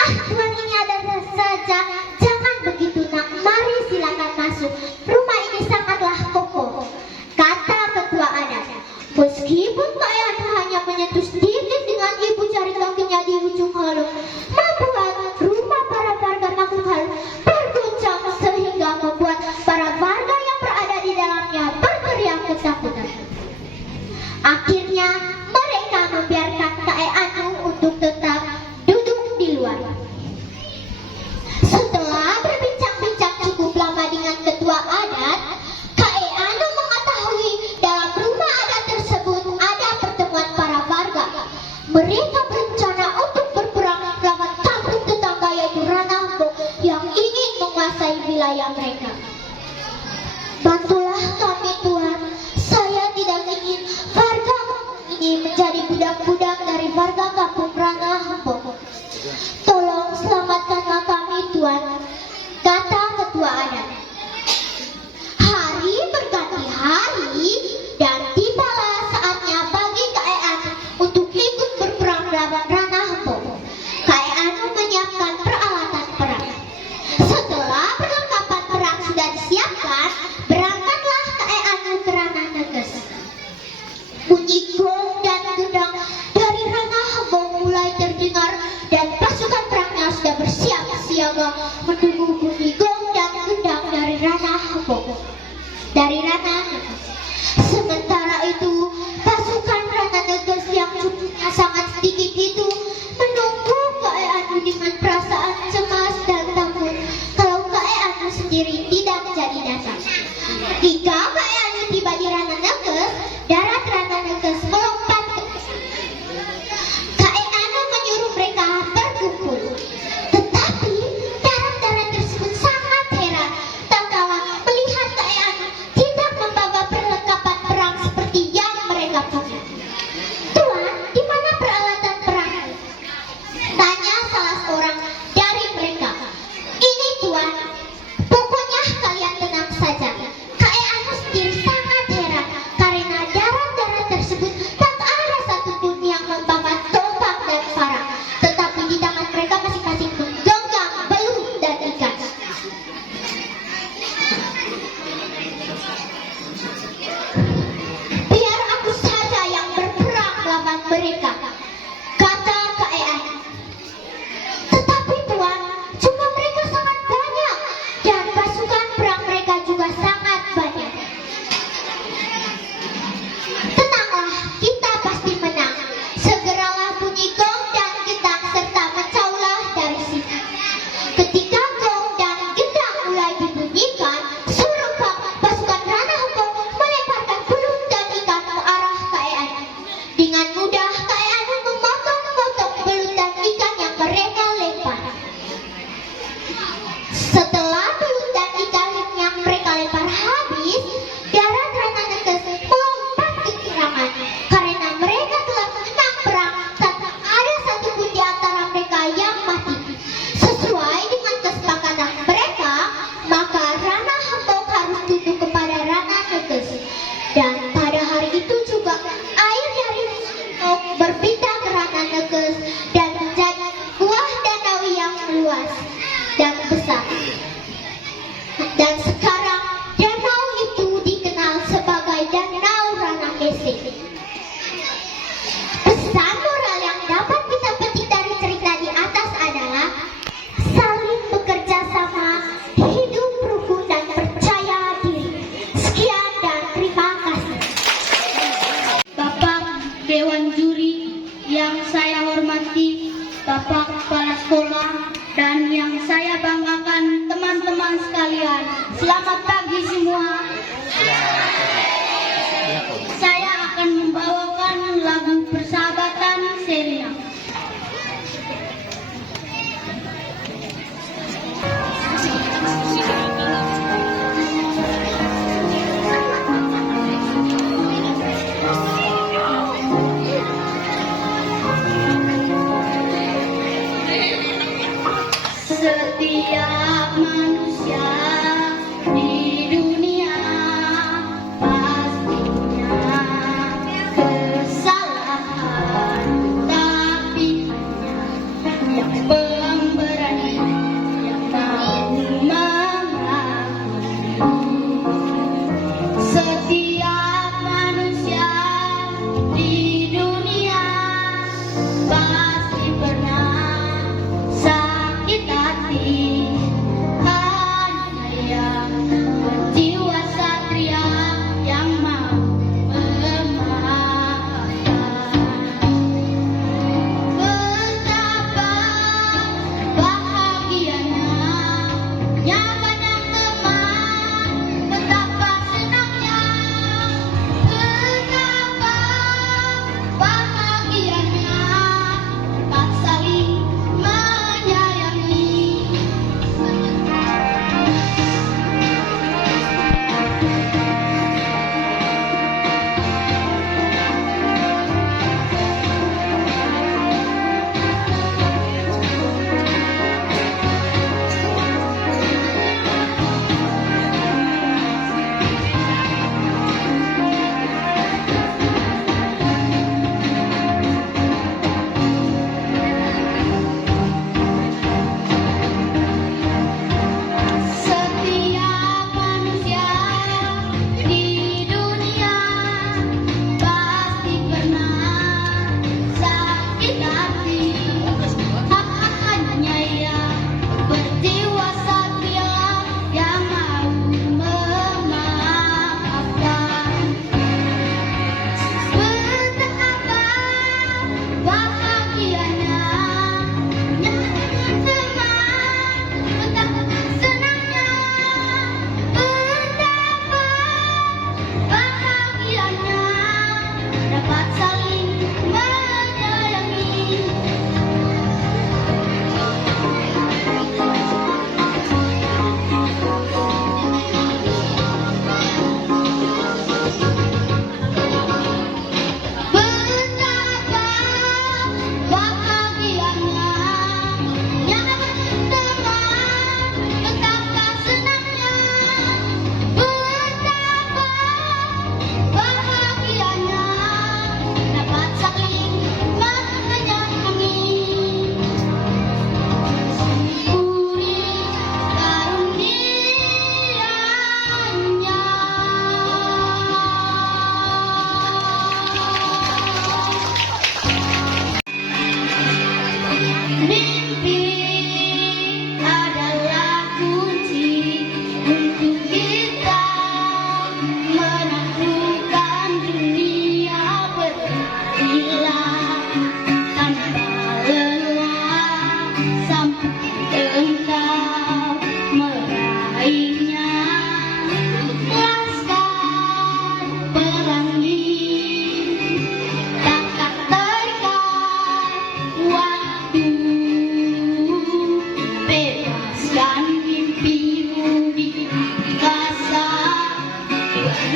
Ah, tuan, ini ada saja, jangan begitu nak, mari silakan masuk, rumah ini sangatlah kokoh, kata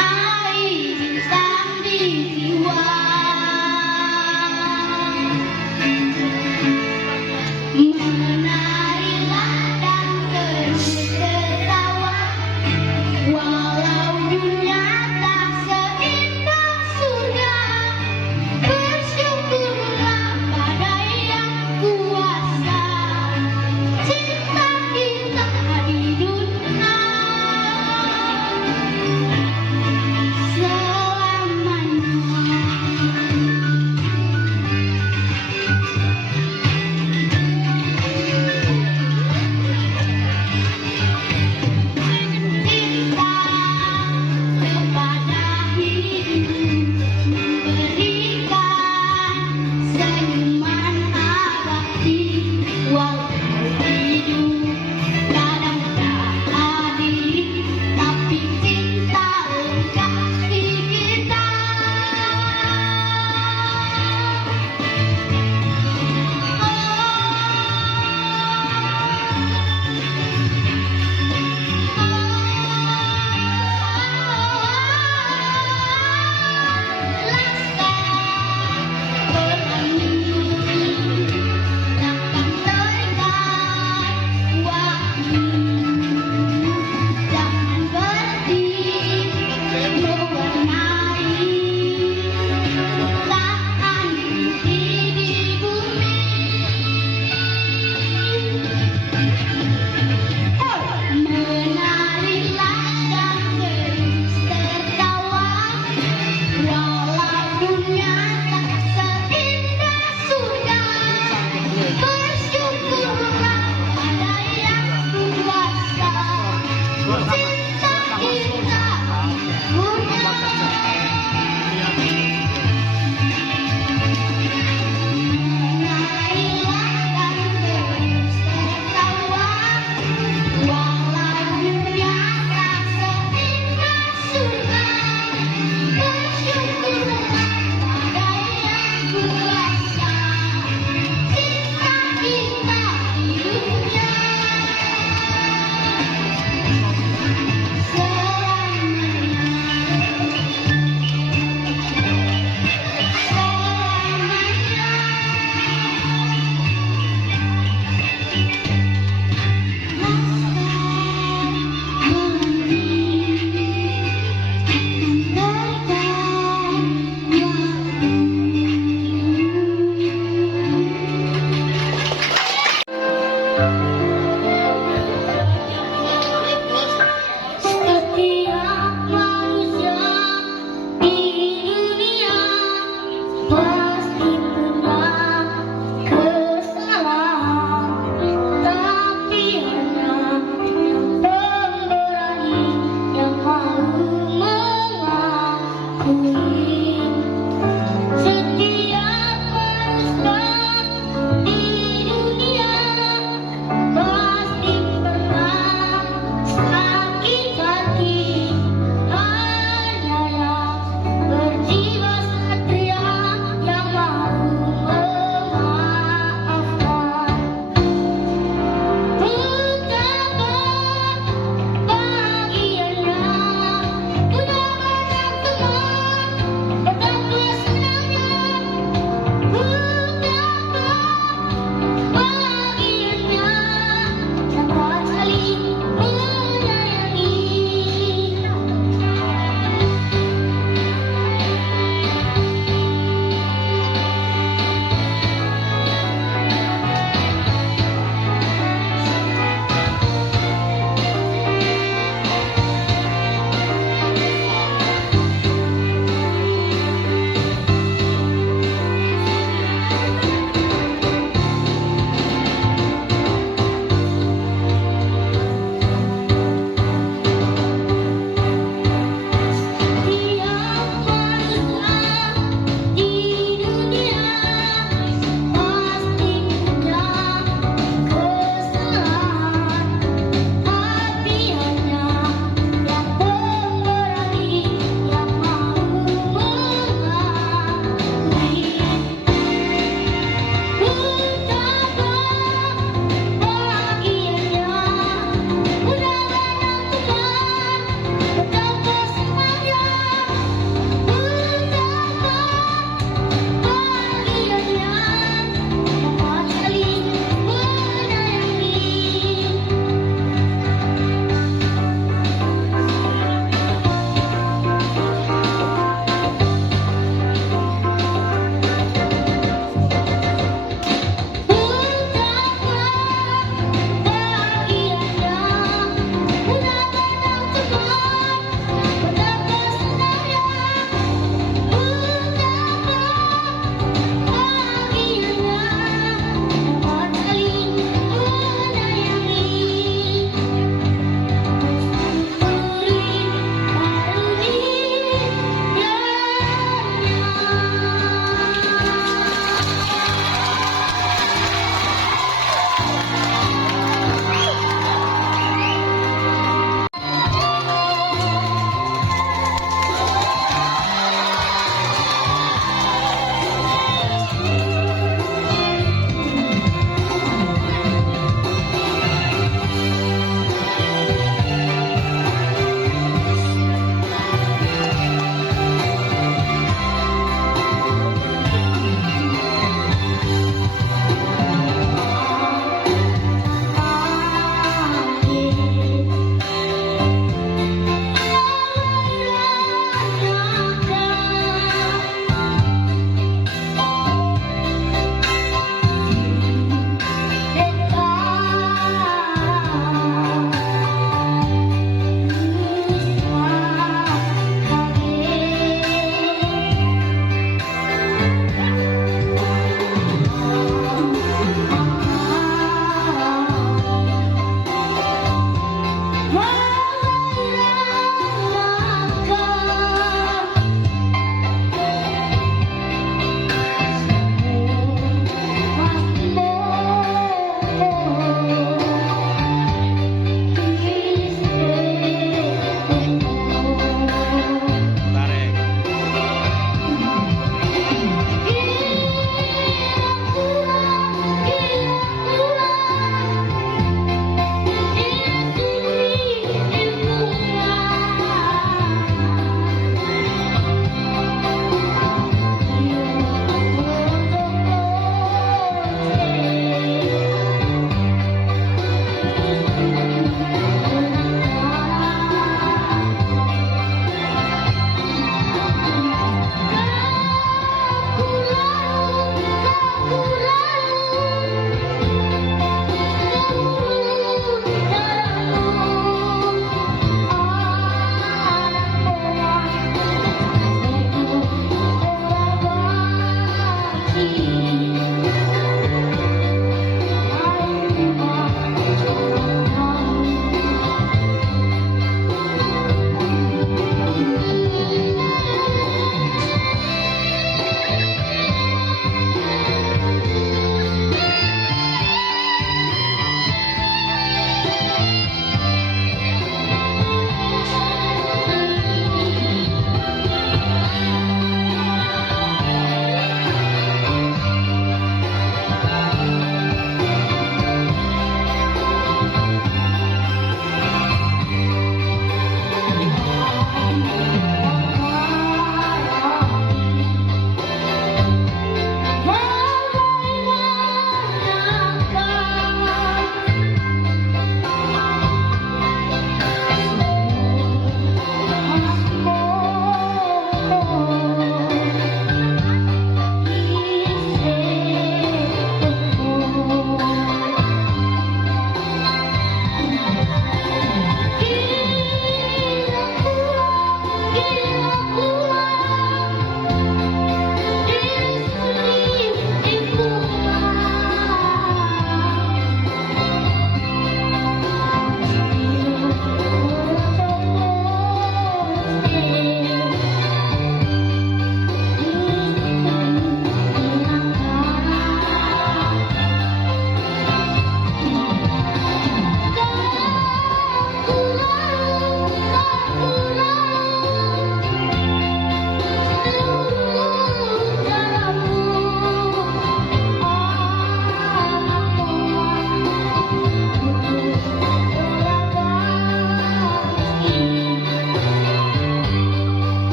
Hai bintang di jiwa, menarilah dan terus tertawa, walau dunia tak seindah surga. Bersyukurlah pada yang kuasa, cinta kita di dunia.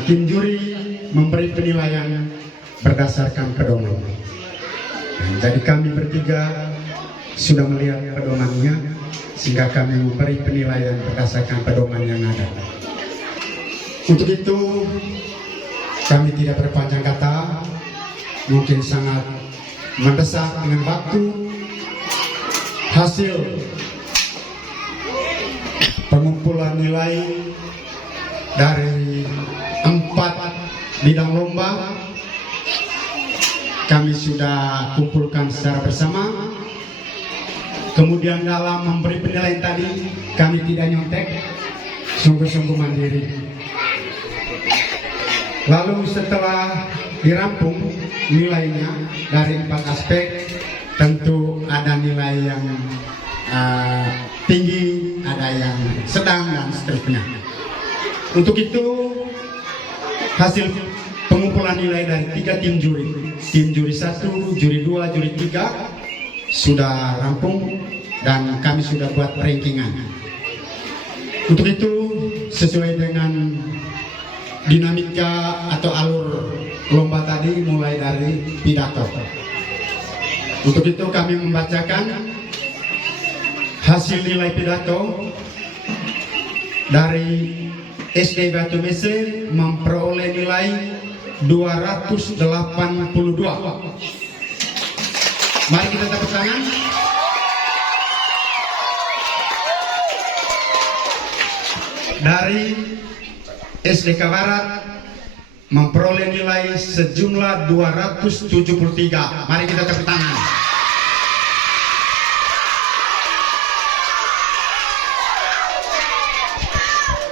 Nah, tim juri memberi penilaian berdasarkan pedoman. Jadi kami bertiga sudah melihat pedomannya, sehingga kami memberi penilaian berdasarkan pedoman yang ada. Untuk itu kami tidak berpanjang kata, mungkin sangat mendesak dengan waktu. Hasil pengumpulan nilai dari 4 bidang lomba kami sudah kumpulkan secara bersama. Kemudian dalam memberi penilaian tadi kami tidak nyontek, sungguh-sungguh mandiri. Lalu setelah dirampung nilainya dari 4 aspek, tentu ada nilai yang tinggi, ada yang sedang, dan seterusnya. Untuk itu hasil pengumpulan nilai dari 3 tim juri, tim juri 1, juri 2, juri 3 sudah rampung dan kami sudah buat rankingan. Untuk itu sesuai dengan dinamika atau alur lomba tadi, mulai dari pidato. Untuk itu kami membacakan hasil nilai pidato dari SD Batu Mese memperoleh nilai 282. Mari kita tepuk tangan. Dari SDK Barat memperoleh nilai sejumlah 273. Mari kita tepuk tangan.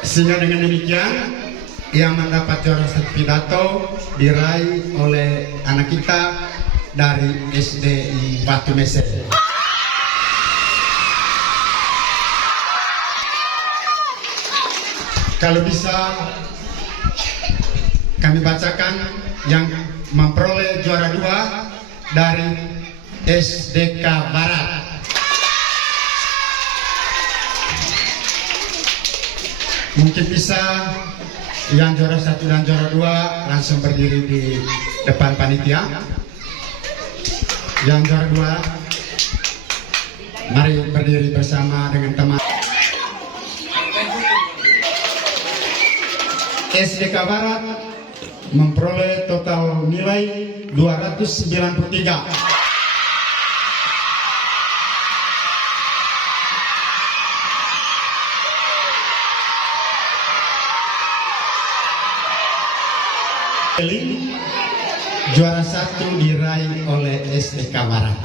Sehingga dengan demikian yang mendapat juara satu pidato diraih oleh anak kita dari SDI Batu Mese. Kalau bisa kami bacakan yang memperoleh juara 2 dari SDK Barat. Mungkin bisa yang juara 1 dan juara 2 langsung berdiri di depan panitia. Yang juara 2 mari berdiri bersama dengan teman. SDK Barat memperoleh total nilai 293. Juara 1 diraih oleh SDK Barat.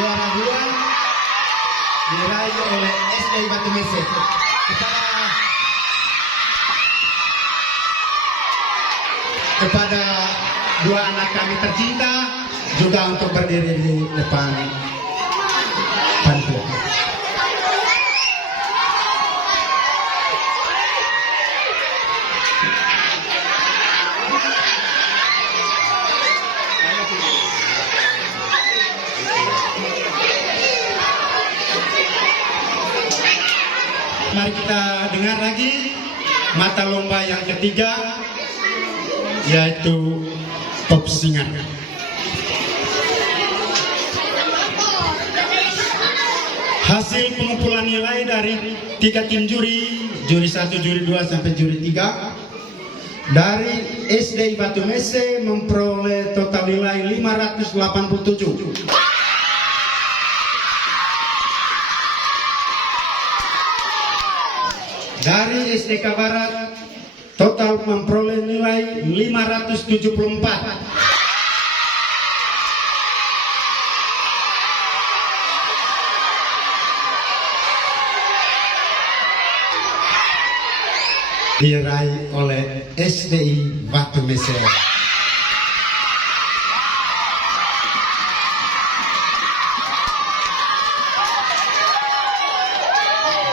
Juara 2 diraih oleh SDI Batu Mese. Kepada 2 anak kami tercinta juga untuk berdiri di depan panitia. Mari kita dengar lagi mata lomba yang ketiga, yaitu pop singer. Hasil pengumpulan nilai dari 3 tim juri, juri 1, juri 2 sampai juri 3. Dari SDI Batu Mese memperoleh total nilai 587. Dari SDK Barat total memperoleh nilai 574. Diraih oleh SDI Batu Mese.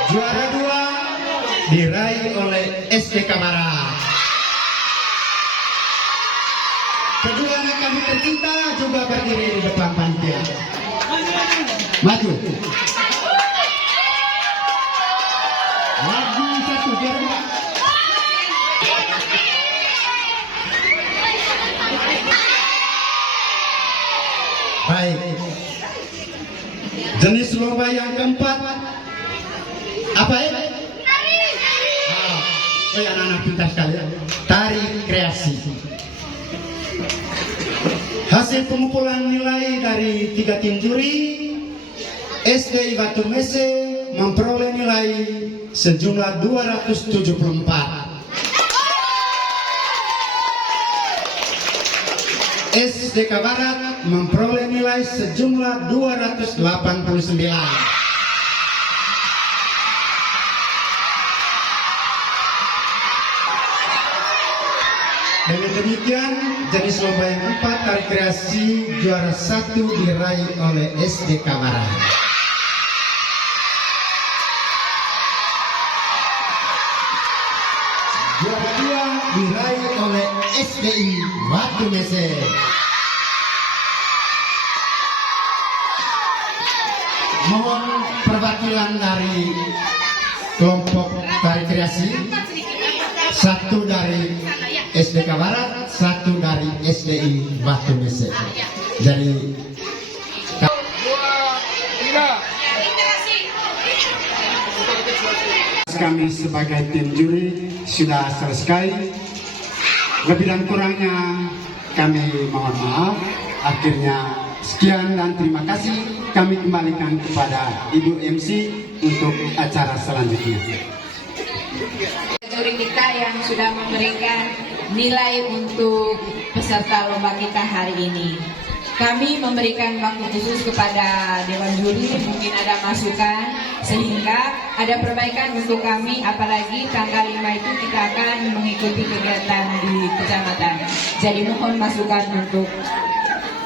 Juara 2 diraih oleh SDK Barat. Kedua anak kami tercinta juga berdiri di depan panitia. Maju. Lagi Jenis lomba yang keempat apa ya? Oh ya, anak-anak pintar sekali ya. Tari kreasi. Hasil pengumpulan nilai dari 3 tim juri, SD Batu Mese memperoleh nilai sejumlah 274. SDK Barat memperoleh nilai sejumlah 289. Dengan demikian, jenis lomba yang keempat tari kreasi juara 1 diraih oleh SDK Barat. Juara 2 diraih oleh SDI Batu Mese. Mohon perwakilan dari kelompok tari kreasi, 1 dari SDK Barat, 1 dari SDI Batu Mese. Jadi kami sebagai tim juri sudah selesai. Lebih dan kurangnya kami mohon maaf. Akhirnya sekian dan terima kasih. Kami kembalikan kepada Ibu MC untuk acara selanjutnya. Juri kita yang sudah memberikan nilai untuk peserta lomba kita hari ini. Kami memberikan waktu khusus kepada Dewan Juri, mungkin ada masukan sehingga ada perbaikan untuk kami, apalagi tanggal 5 itu kita akan mengikuti kegiatan di kecamatan. Jadi mohon masukan untuk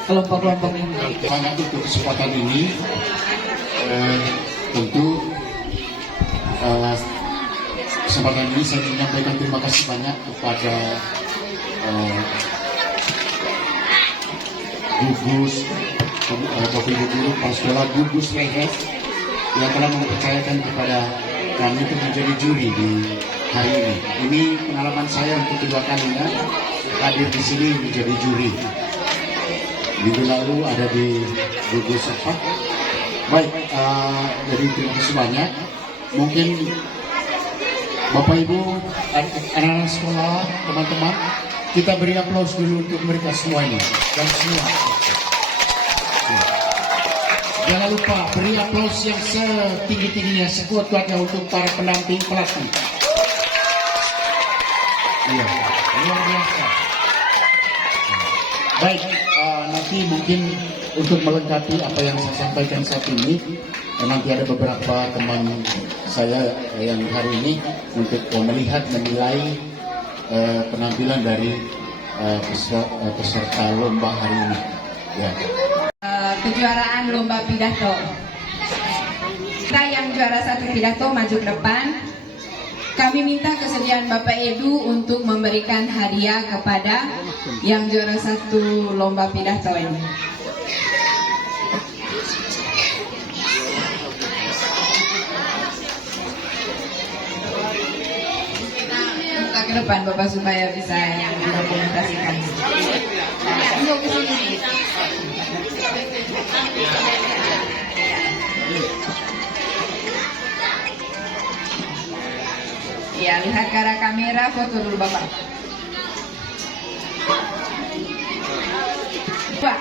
kelompok-kelompok ini. Banyak untuk kesempatan ini, tentu kesempatan ini saya menyampaikan terima kasih banyak kepada gugus Bapak Ibu Guru Kepala Sekolah Gugus Rehes yang telah mempercayakan kepada kami untuk menjadi juri di hari ini. Ini pengalaman saya untuk kedua kalinya hadir di sini menjadi juri. Minggu lalu ada di gugus apa? Baik, jadi terima kasih banyak. Mungkin Bapak Ibu, anak-anak sekolah, teman-teman, kita beri aplaus dulu untuk mereka semuanya dan semua. Jangan lupa beri aplaus yang setinggi-tingginya, sekuat-kuatnya untuk para pendamping pelatih. Iya, luar biasa. Baik, nanti mungkin untuk melengkapi apa yang saya sampaikan saat ini, nanti ada beberapa teman saya yang hari ini untuk melihat, menilai penampilan dari peserta lomba hari ini. Ya. Kejuaraan lomba pidato. Kita yang juara 1 pidato maju ke depan. Kami minta kesediaan Bapak Edu untuk memberikan hadiah kepada yang juara 1 lomba pidato ini. Buka ke depan Bapak supaya bisa yang didokumentasikan. Untuk ke sini. Ya, lihat ke arah kamera, foto dulu Bapak. Pak,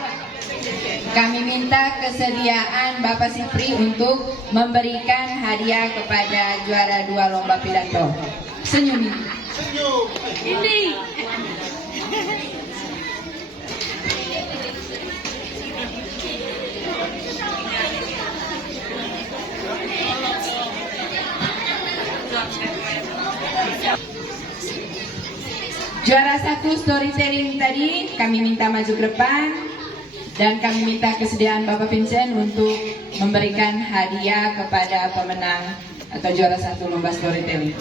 kami minta kesediaan Bapak Sipri untuk memberikan hadiah kepada juara 2 lomba pidato. Senyum. Ini. Juara 1 storytelling tadi kami minta maju ke depan dan kami minta kesediaan Bapak Vincent untuk memberikan hadiah kepada pemenang atau juara 1 lomba storytelling.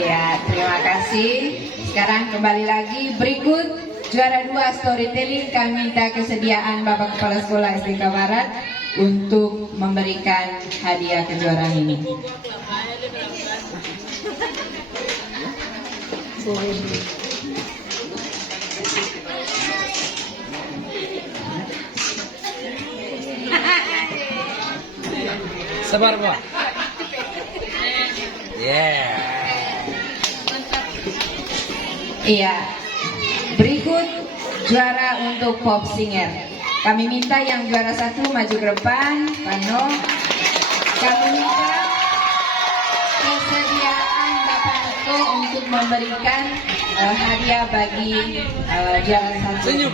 Ya, terima kasih. Sekarang kembali lagi berikut juara 2 storytelling, kami minta kesediaan Bapak Kepala Sekolah SDK Barat untuk memberikan hadiah kejuaraan ini. Sabar, Pak. Yeah. Iya. Berikut juara untuk pop singer. Kami minta yang juara 1 maju ke depan, Pano. Kami minta kesediaan Bapak Niko untuk memberikan hadiah bagi juara 1. Senyum.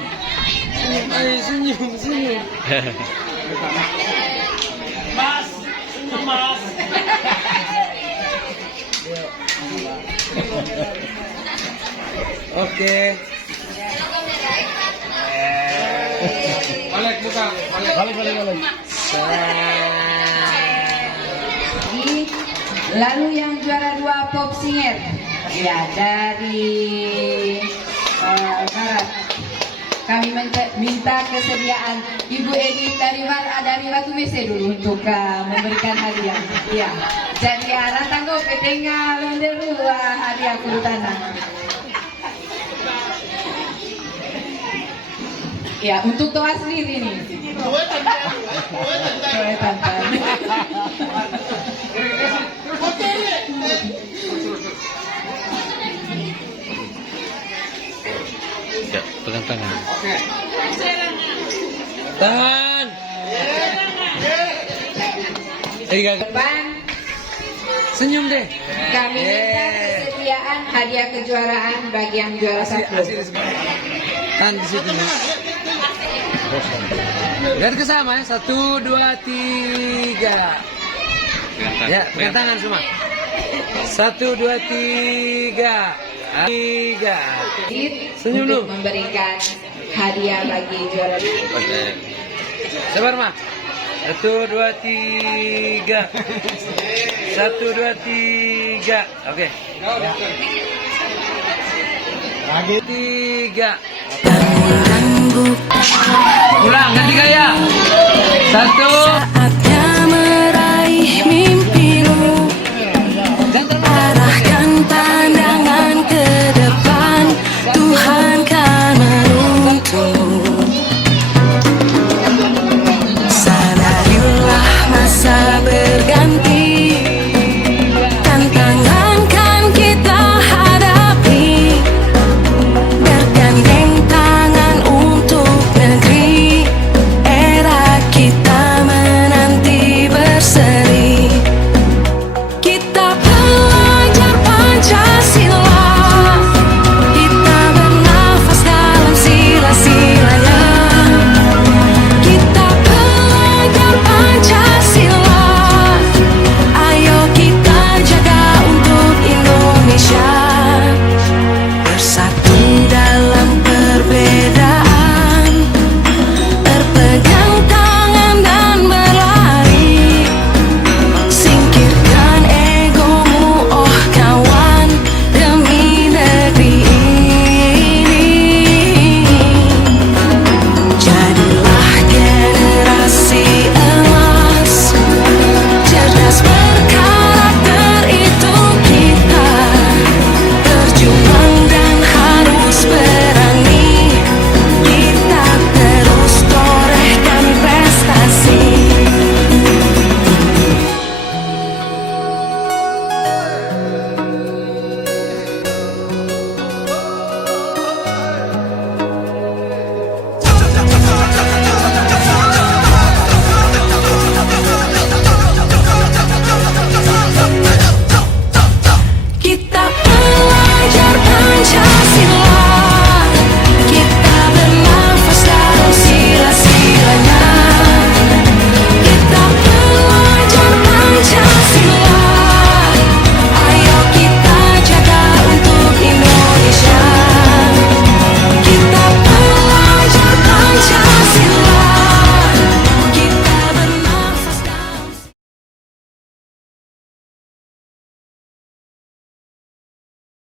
Senyum. Mas, mas. Oke. Balik buka. Balik. Lalu yang juara 2 pop singer, ya dari Barat. Kami minta kesediaan Ibu Edith dari Watu WC dulu untuk memberikan hadiah. Ya, jadi arah tangguh ketinggal lenderu hadiah kulutana. Ya, untuk toa sendiri nih. Toa tantan. Ya, pegang tangan. Tahan. Depan Senyum deh. kami minta kesediaan hadiah kejuaraan bagi yang juara 1. Tahan di situ. Lihat ke sama ya. 1, 2, 3. Ya, pegang tangan semua. 1, 2, 3. 3. Senyum Untuk dulu. memberikan hadiah bagi juara 2. Sabar, Ma. 1, 2, 3. 1, 2, 3. Oke. Lagi 3. Ulang, ganti gaya. 1,